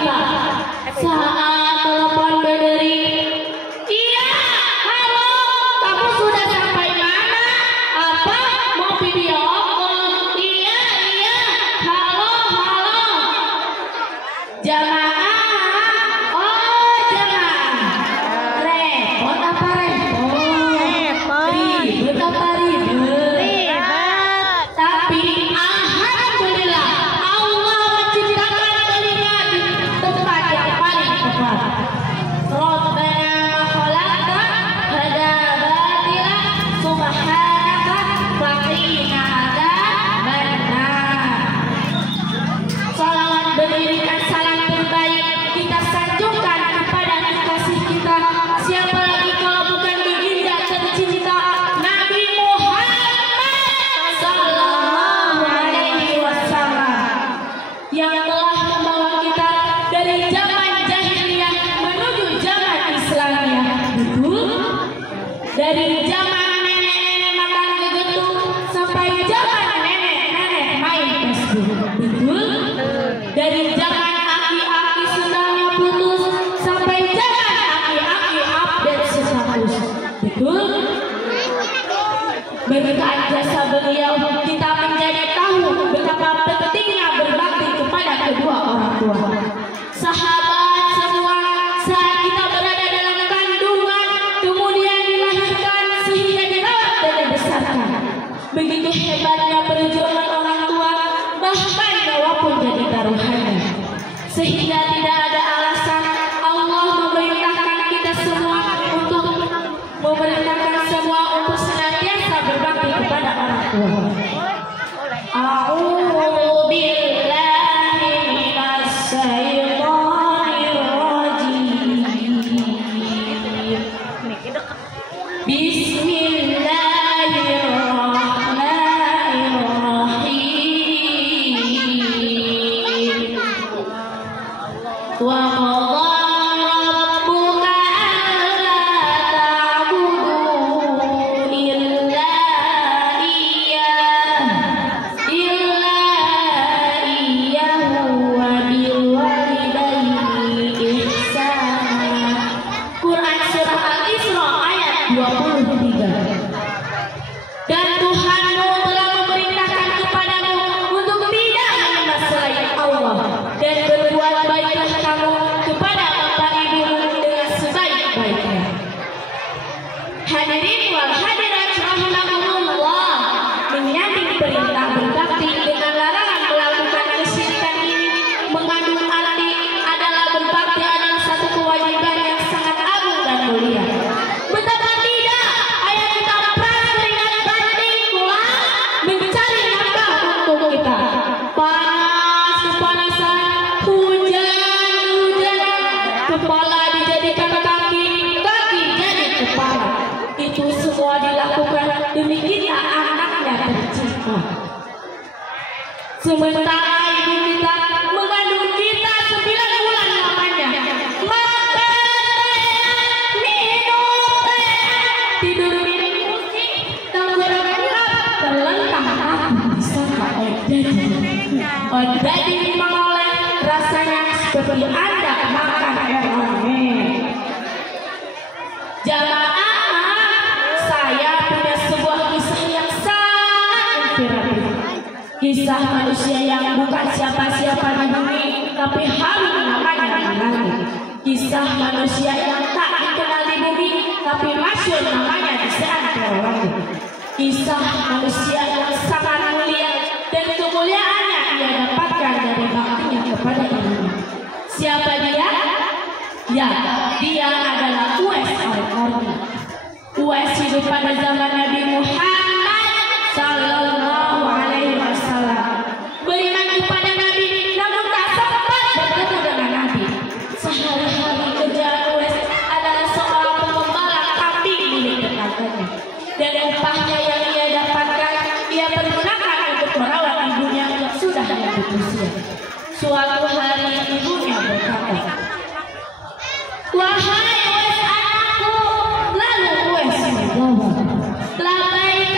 kita. Saat telepon berderi, iya, halo, kamu sudah sampai mana? Apa, mau video call? Iya, halo. Jamaah, oh jamaah, repot apa repot? Ribet apa ribet? Tapi alhamdulillah Allah menciptakan telinga di tempat yang paling tepat. Rabbana khalaqta hada batila subhanaka faqina adzabannar. Salawat berdirikan salam terbaik kita sanjungkan kepada kekasih kita. Siapa lagi kalau bukan baginda tercinta Nabi Muhammad sallallahu alaihi wasallam yang telah membawa kita dari zaman jahiliyah menuju zaman Islamiyah. Betul? Dari zaman nenek-nenek makan kegetuk sampai zaman nenek-nenek main Facebook. Betul? Dari zaman aki-aki sendalnya putus sampai zaman aki-aki update status. Betul? Berkat jasa beliau kita menjadi tahu betapa pentingnya berbakti kepada kedua orang tua. Sahabat semua, saat kita berada dalam kandungan kemudian dilahirkan sehingga dirawat dan dibesarkan, begitu hebatnya perjuangan orang tua, bahkan nyawa pun jadi taruhannya. Sehingga tidak ada alasan Allah memerintahkan kita semua untuk senantiasa berbakti kepada orang tua. A'udzu billahi minas syaitonir rajim. Bismillahirrahmanirrahim. Wa qadha rabbuka alla ta'budu illa iyyahu wa bil walidayni ihsana. Quran surah Al-Isra ayat 23. Dan Tuhanmu telah memerintahkan kepadamu untuk tidak menyembah selain Allah dan berbuat baiklah kamu kepada bapak ibumu dengan sebaik-baiknya. Hadirin wal hadirat rahimakumullah, menyambung perintah berbakti dengan larangan melakukan kesyirikan ini mengandung arti adalah berbakti adalah satu kewajiban yang sangat agung dan mulia. Betapa tidak ayah kita perang dengan banting tulang mencari nafkah untuk kita. Panas kepanasan, hujan, kepala dijadikan kaki, kaki jadi kepala. Itu semua dilakukan demi kita anaknya tercinta. Sementara ibu kita mengandung kita 9 bulan lamanya. Makan minum tidur musik, tenggorokan terlentang kaki disangka odadi menoleh rasanya seperti Anda makan erone. Jamaah, saya punya sebuah kisah yang sangat inspiratif. Kisah manusia yang bukan siapa-siapa di bumi, tapi Harun namanya di langit. Kisah manusia yang tak dikenal di bumi, tapi masyhur namanya di seantero langit. Kisah manusia yang sangat mulia dan kemuliaannya ia dapatkan dari baktinya kepada ibunya. Siapa dia? Ya, dia adalah Uwais Al-Qarni. Uwais hidup pada zaman Nabi Muhammad sallallahu alaihi wasallam. Beriman kepada Nabi, namun tak sempat bertemu dengan Nabi. Sehari-hari kerjaan Uwais adalah seorang pengembala kambing milik tetangganya. Dan upahnya yang ia dapatkan, ia pergunakan untuk merawat ibunya yang sudah lanjut usia. Suatu hari ibunya berkata, "Wahai Uwais anakku." Lalu Uwais menjawab, "Labbaik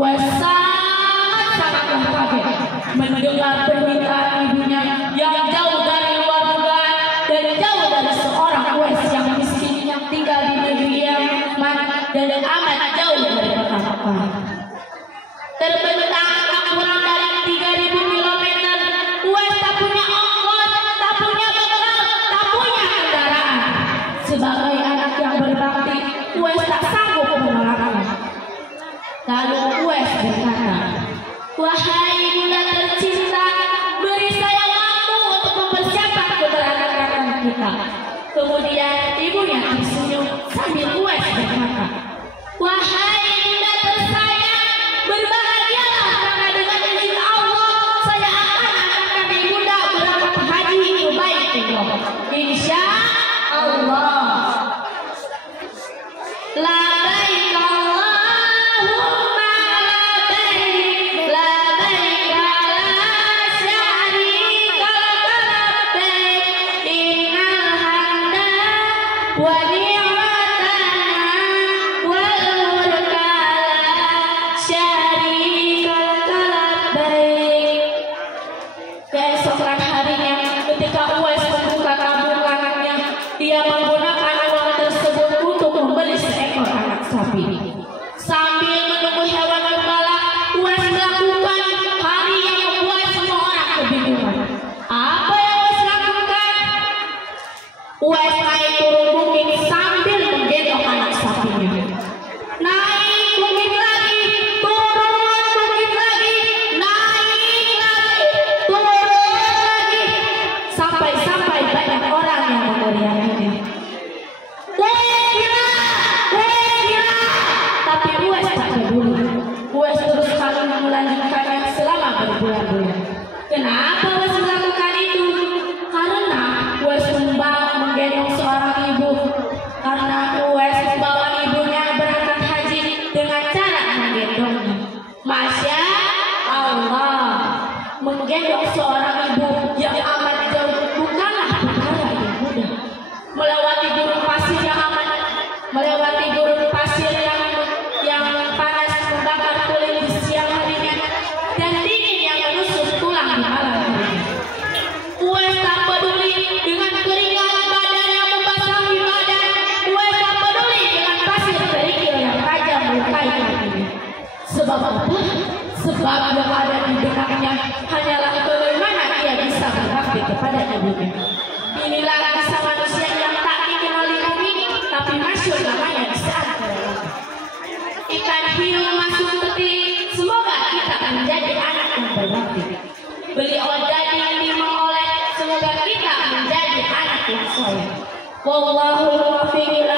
Uwais sangat kaget mendengar permintaan ibunya yang jauh dari luar dugaan dan jauh dari seorang Uwais yang miskin yang tinggal di negeri Yaman dan amat jauh dari kota Mekah. Terbentang tak kurang dari 3.000 kilometer. Uwais tak punya ongkos, tak punya bekal, tak punya kendaraan. Sebagai anak yang berbakti, Uwais tak sanggup menolaknya. Lalu Uwais berkata, "Wahai bunda tercinta, beri saya waktu untuk mempersiapkan keberangkatan kita." Kemudian ibunya tersenyum sambil Uwais berkata, "Wahai bunda tersayang, berbahagialah karena dengan izin Allah saya akan antarkan ibunda berangkat haji ke Baitullah. Insya Allah." Labbaik Allahumma labbaik, labbaik la syarika laka labbaik, innal hamda wa ni'matana wal mulka la syarika laka labbaik. Keesokan harinya ketika Uwais membuka tabungannya, dia menggunakan uang tersebut untuk membeli seekor anak sapi. Sambil menunggu hewan gembala, Uwais melakukan hari yang membuat semua orang kebingungan. Apa yang Uwais lakukan? Uwais naik turun bukit sambil menggendong anak sapinya. Naik bukit lagi, turun bukit lagi, naik lagi, turun lagi, sampai banyak orang yang meneriakinya. Tapi Uwais tak peduli. Uwais terus melanjutkannya selama berbulan-bulan. Kenapa Uwais melakukan itu? Karena Uwais menggendong seorang ibu. Karena Uwais membawa ibunya berangkat haji dengan cara menggendongnya. Masya Allah, menggendong seorang ibu yang amat jauh bukanlah perkara yang mudah. Melewati gurun pasir yang amat, melewati gurun pasir yang panas membakar kulit di siang harinya dan dingin yang menusuk tulang di malam harinya. Uwais tak peduli dengan keringat badan yang membasahi badan. Uwais tak peduli dengan pasir kerikil yang tajam melukai kakinya. Sebab apa? Sebab yang ada di benaknya hanyalah bagaimana ia bisa berbakti kepada ibunya. Inilah kisah manusia yang tak dikenali bumi, tapi masyhur namanya di saat kelelawar. Ikan hiu masuk peti, semoga kita menjadi anak yang berbakti. Beli odad yang dimengoleh, semoga kita menjadi anak yang soleh. Wallahul muwaffiq.